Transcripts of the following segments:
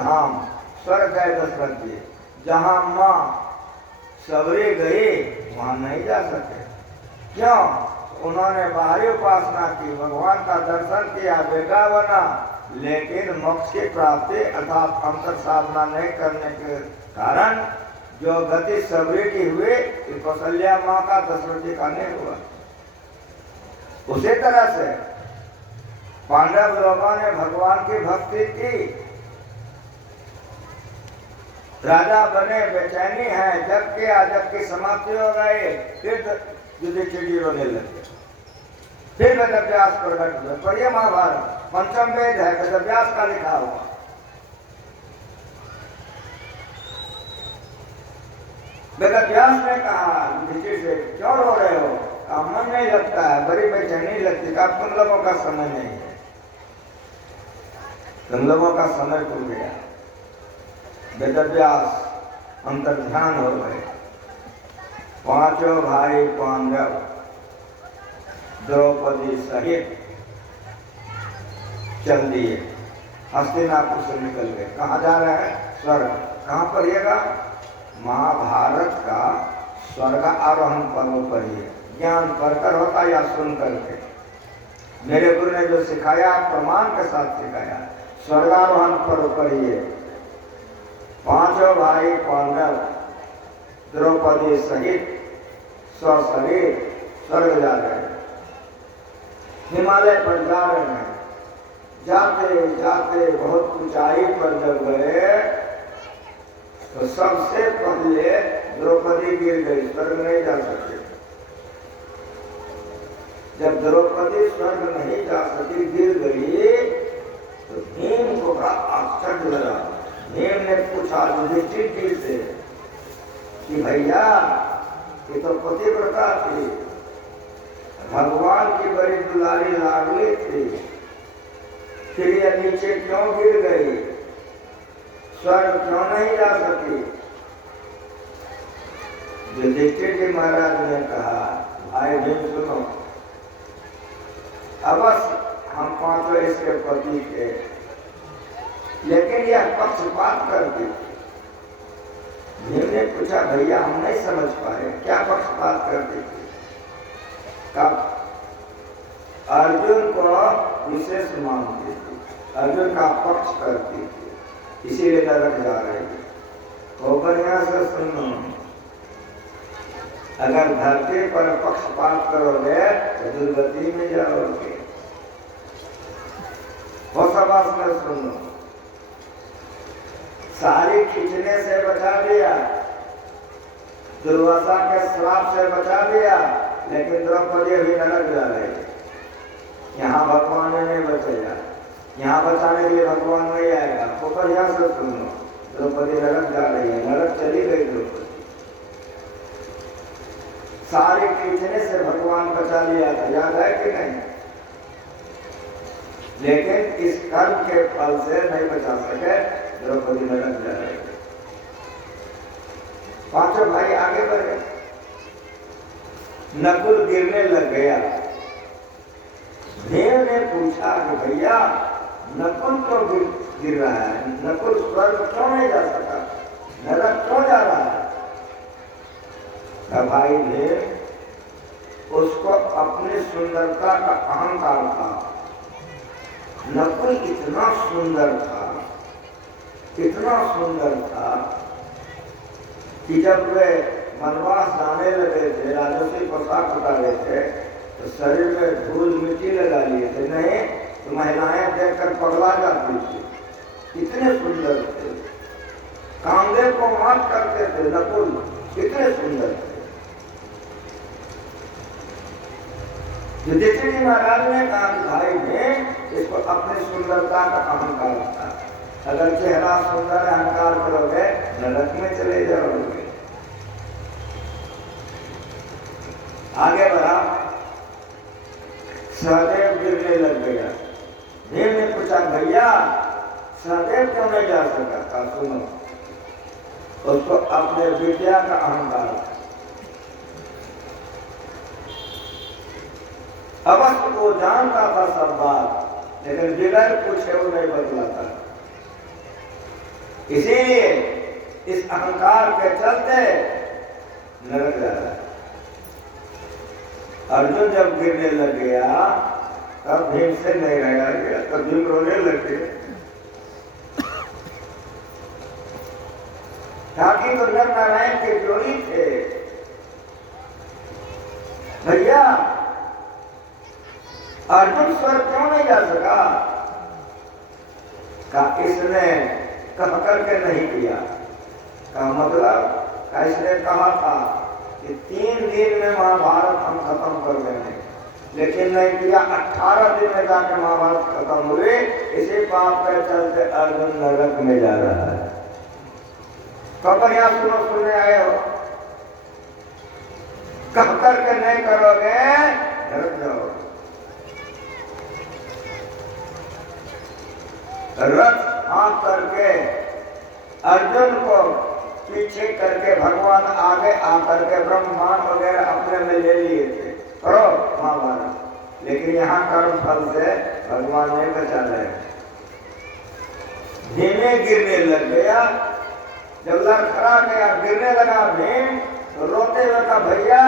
धाम स्वर्ग गए दशरथ जी, जहां माँ सबरी गई वहां नहीं जा सके। क्यों? उन्होंने बाहरी उपासना की, भगवान का दर्शन किया, बेटा बना, लेकिन मोक्ष की प्राप्ति अर्थात अंतर साधना नहीं करने के कारण जो गति सबरी की हुई, कौशल्या माँ का दशरथ जी का नहीं हुआ। उसी तरह से पांडव लोगों ने भगवान की भक्ति की, राजा बने, बेचैनी है, जब किया, जबकि समाप्ति हो गई, फिर युधिष्ठिर रोने लगे। फिर वेदव्यास प्रकट हुए। पढ़िए महाभारत, पंचम वेद है, वेदव्यास का लिखा हुआ। वेदव्यास ने कहा युधिष्ठिर से, क्यों रो रहे हो? मन नहीं लगता है, बड़ी बेचैनी लगती है। तुम लोगों का समय नहीं है, तुम लोगों का समय खुल गया। वेदव्यास अंतर्ध्यान हो गए। पांचों भाई पांडव द्रौपदी सहित चल दिए, हस्तिनापुर से निकल गए। कहाँ जा रहे हैं? स्वर्ग। कहाँ पढ़िएगा? महाभारत का स्वर्ग आरोहण पर्व पढ़िए। ज्ञान पढ़कर होता या सुन करके? मेरे गुरु ने जो सिखाया प्रमाण के साथ सिखाया। स्वर्गारोहण पर्व पढ़िए। पांचों भाई पांडव द्रौपदी सहित सशरीर स्वर्ग जा रहे हैं, हिमालय पर जा रहे हैं। जाते जाते बहुत ऊंचाई पर जब गए तो सबसे पहले द्रौपदी गिर गई, स्वर्ग नहीं जा सके। जब द्रौपदी स्वर्ग नहीं जा सकी, गिर गई, तो भीम को बड़ा आश्चर्य लगा। भीम ने पूछा युधिष्ठिर जी से कि भैया, ये तो पतिव्रता थी, भगवान की बड़ी दुलारी लाडली थी, फिर ये नीचे क्यों गिर गई? स्वर्ग क्यों नहीं जा सकी? युधिष्ठिर जी महाराज ने कहा, भाई भीम सुनो, अवश्य हम पांचों इसके पति थे, लेकिन यह पक्षपात करती थी। भीम ने पूछा, भैया हम नहीं समझ पाए, क्या पक्षपात करती थी? कब? अर्जुन को विशेष मानती थी, अर्जुन का पक्ष करती थी, इसीलिए नरक जा रही थी। तो बढ़िया से सुनो, अगर धरती पर पक्षपात करोगे तो दुर्गति में जाओगे। वो सब में सुनो, सारी खींचने से बचा दिया, दुर्वासा के श्राप से बचा दिया, लेकिन द्रौपदी भी नरक जा रही। यहाँ भगवान ने नहीं बचाया, यहाँ बचाने के लिए भगवान नहीं आएगा। तो पर यहाँ से सुनो, द्रौपदी नरक जा रही है, नरक चली गई द्रौपदी। सारे खींचने से भगवान बचा लिया था, याद है कि नहीं? लेकिन इस कर्म के फल से नहीं बचा सके, द्रौपदी नरक जा रही। पांचों भाई आगे बढ़े, नकुल गिरने लग गया। भीम ने पूछा कि भैया नकुल क्यों गिर रहा है? नकुल स्वर्ग क्यों नहीं जा सका? नरक क्यों जा रहा है? भाई भीम, उसको अपनी सुंदरता का अहंकार था। नकुल इतना सुंदर था, इतना सुंदर था कि जब वे वनवास जाने लगे थे, राजसी पोशाक उतारे थे, तो शरीर में धूल मिट्टी लगा लिए थे। नहीं तो महिलाएं देखकर पगला जाती थी, इतने सुंदर थे। कामदेव को मात करते थे नकुल, इतने सुंदर थे। युधिष्ठिर जी महाराज ने कहा कि भाई में इसको अपनी सुंदरता का अहंकार था। अगर चेहरा सुंदर अहंकार करोगे नरक में चले जाओगे। आगे बढ़ा, सहदेव गिरने लग गया। भीम ने पूछा, भैया सहदेव क्यों नहीं जा सका था? सुनो, उसको अपने विद्या का अहंकार था। अवश्य वो जानता था सब बात, लेकिन बिगड़ पूछे वो नहीं बदलाता। इसीलिए इस अहंकार के चलते नरक जा रहा है। अर्जुन जब गिरने लग गया तब भीम से नहीं रह गया, तब भीम रोने लग गए। ताकि तो नर नारायण के जोड़ी थे भैया। अर्जुन स्वर्ग क्यों नहीं जा सका? का इसने कह करके नहीं किया। का मतलब का इसने कहा था कि 3 दिन में महाभारत हम खत्म कर देंगे, लेकिन नहीं किया। 18 दिन में जाकर महाभारत खत्म हुए। इसी पाप के चलते अर्जुन नरक में जा रहा है। कब यहाँ सुनने आए हो? कब करके नहीं करोगे नरक जाओगे। रथ हाँक करके अर्जुन को पीछे करके भगवान आगे आकर के ब्रह्मांड वगैरह अपने में ले लिए थे, करो महाभारत। लेकिन यहाँ कर्म फल से भगवान ने बचा रहे। धीमे गिरने लग गया। जब लड़खड़ा गया, गिरने लगा भीम, तो रोते हुए कहा भैया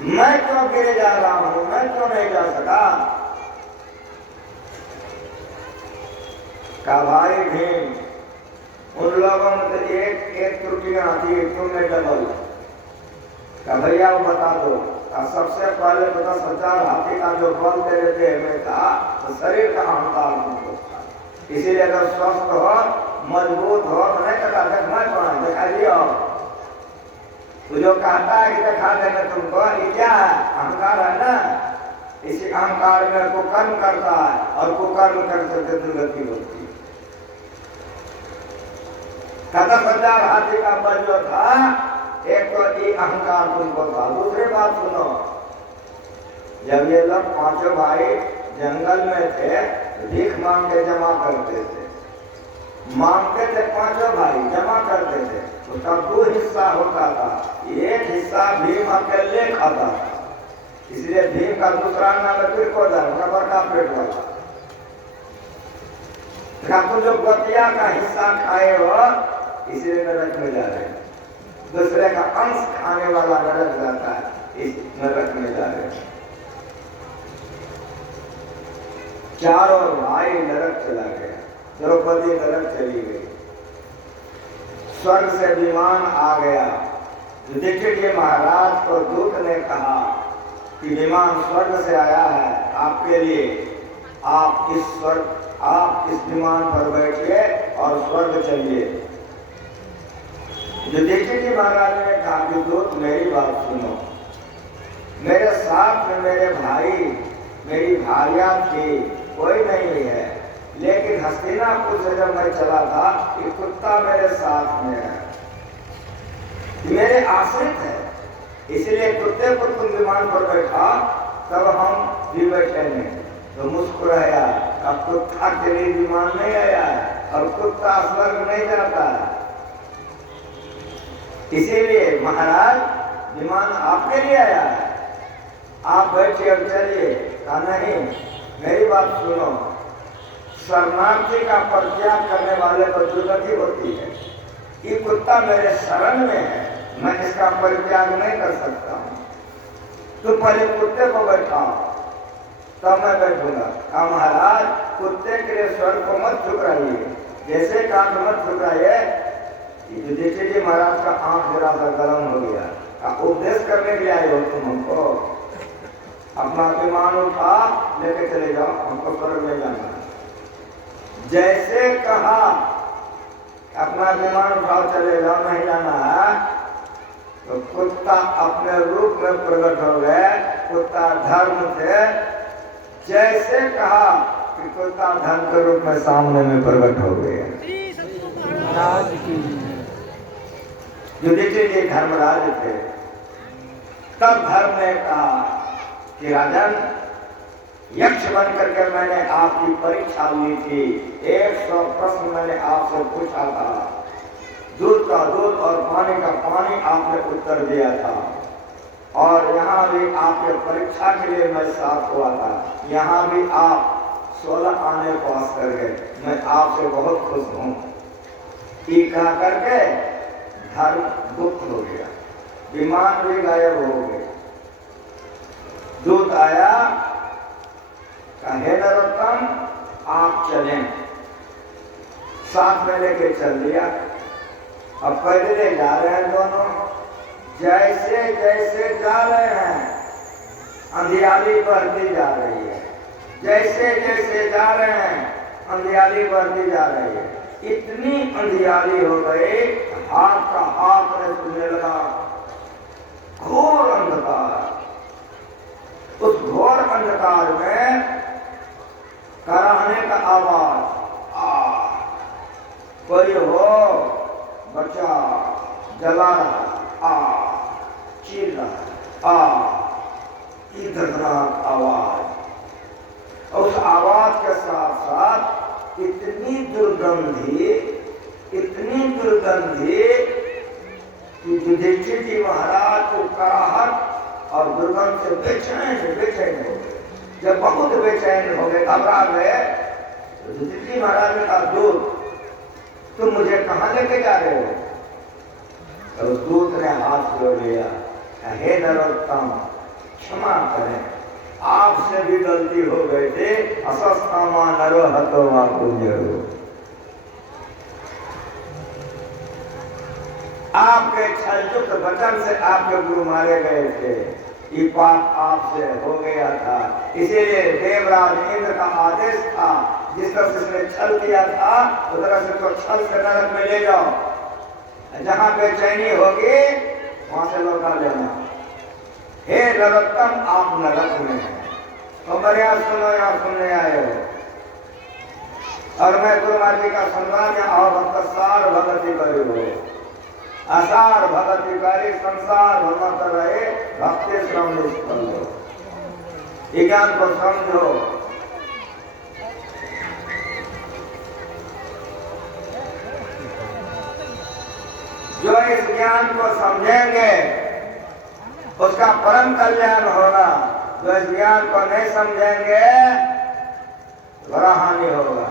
मैं क्यों गिरे जा रहा हूं, मैं क्यों नहीं जा सका? का भाई भीम, उन लोगों में तो एक त्रुटियां आती है, क्यों नहीं डबल? का भैया वो बता दो। का सबसे पहले बता, 10,000 हाथी का जो बल तेरे देह में था, तो शरीर का अहंकार नहीं था। इसीलिए अगर स्वस्थ हो, मजबूत हो तो नहीं कहता देख मैं कौन, दिखा दियो। तो जो कहता है कि दिखा देना तुमको, ये क्या है? अहंकार है ना। इसी अहंकार में कुकर्म करता है और कुकर्म करते दुर्गति होती है। 10,000 हाथी का बल जो था, एक तो ये अहंकार तुमको था। दूसरी बात सुनो, जब ये लोग 5 भाई जंगल में थे, भीख मांग के जमा करते थे, मांगते थे 5 भाई जमा करते थे। उसका 2 हिस्सा होता था, एक हिस्सा भीम अकेले खाता था। इसलिए भीम का दूसरा नाम है त्रिकोदर, बड़का पेट वाला। तो जो गोतिया का हिस्सा खाए हो, इसलिए नरक में जा रहे। दूसरे का अंश खाने वाला नरक जाता है, इस नरक में जा रहे। चारों भाई नरक चला गया। द्रौपदी नरक चली गई। स्वर्ग से विमान आ गया। युधिष्ठिर महाराज को दूत ने कहा कि विमान स्वर्ग से आया है आपके लिए, आप इस विमान पर बैठिए और स्वर्ग चलिए। युधिष्ठिर महाराज ने कहा कि दूत मेरी बात सुनो, मेरे साथ में मेरे भाई मेरी भार्या थी, कोई नहीं है, लेकिन हस्तिनापुर से जब मैं चला था, एक कुत्ता मेरे साथ में है, मेरे आश्रित है, इसलिए कुत्ते को तुम विमान पर बैठा, तब हम भी बैठे नहीं। तो मुस्कुराया। अब कुत्ता के लिए विमान नहीं आया है और कुत्ता स्वर्ग नहीं जाता है। इसीलिए महाराज विमान आपके लिए आया है, आप बैठिए और चलिए। कहा नहीं, मेरी बात सुनो, शरणार्थी का परित्याग करने वाले को दुर्गति होती है। ये कुत्ता मेरे शरण में है, मैं इसका परित्याग नहीं कर सकता हूँ। तो पहले कुत्ते को बैठाओ, तब मैं बैठूंगा। कहा महाराज कुत्ते के लिए स्वर्ग को मत ठुकराइए, जैसे कान मत ठुकराइए। युधिष्ठिर जी महाराज का आंख जरा सा गर्म हो गया। उपदेश करने के लिए आए हो तुम हमको, अपना विमान उठा लेके चले जाओ, हमको स्वर्ग में जाना। जैसे कहा अपना विमान उठाओ चले जाओ, नहीं जाना है, तो कुत्ता अपने रूप में प्रकट हो गए। कुत्ता धर्म से जैसे कहा कि कुत्ता धर्म के रूप में सामने में प्रकट हो गए। युधिष्ठिर जी धर्मराज थे। तब धर्म ने कहा कि राजन, यक्ष बन करके मैंने आपकी परीक्षा ली थी, 100 प्रश्न मैंने आपसे पूछा था, दूध का दूध और पानी का पानी आपने उत्तर दिया था, और यहाँ भी आपके परीक्षा के लिए मैं साथ हुआ था। यहाँ भी आप 16 आने पास कर गए। मैं आपसे बहुत खुश हूँ। ये कहा करके घर गुप्त हो गया, विमान भी गायब हो गए। दूत आया, कहे नरोत्तम आप चलें, साथ में लेके चल लिया। अब पैदल जा रहे हैं दोनों, जैसे जैसे जा रहे हैं अंधियारी बढ़ती जा रही है, जैसे जैसे जा रहे हैं अंधियारी बढ़ती जा रही है। इतनी अंधियारी हो गई, हाथ का हाथ में सुनने लगा, घोर अंधकार। उस घोर अंधकार में कराहने का आवाज, कोई हो बच्चा जला रहा, चीर रहा, दर्दनाक आवाज। और उस आवाज के साथ साथ इतनी दुर्गंधी कि युधिष्ठिर जी महाराज को कराहट और दुर्गंध से बेचैन हो गए। जब बहुत बेचैन हो गए, घबरा गए, तो युधिष्ठिर जी महाराज ने कहा, दूत तुम मुझे कहाँ लेके जा रहे हो? तो दूत ने हाथ जोड़ लिया, हे नरोत्तम क्षमा करें, आपसे भी गलती हो गई थी। असस्तामा नरो हतो मा पुण्यो। आपके छलयुक्त वचन से आपके गुरु मारे गए थे, ये पाप आपसे हो गया था। इसीलिए देवराज इंद्र का आदेश था, जिस तरह से इसने छल किया था उस तरह से तो छल से नरक में ले जाओ, जहां बेचैनी होगी वहां से लौटा लेना। हे नरोत्तम आप नरक में हैं, तो मेरे यहाँ सुनो, यहाँ सुनने आए हो। और मैं गुरु महाराज जी का सम्मान और भक्त सार भगति करो, असार भगति करी संसार भ्रमत रहे, भक्ति श्रम निष्फल हो। ये ज्ञान को समझो। जो इस ज्ञान को समझेंगे उसका परम कल्याण होगा। जो इस ज्ञान को नहीं समझेंगे बड़ा हानि होगा।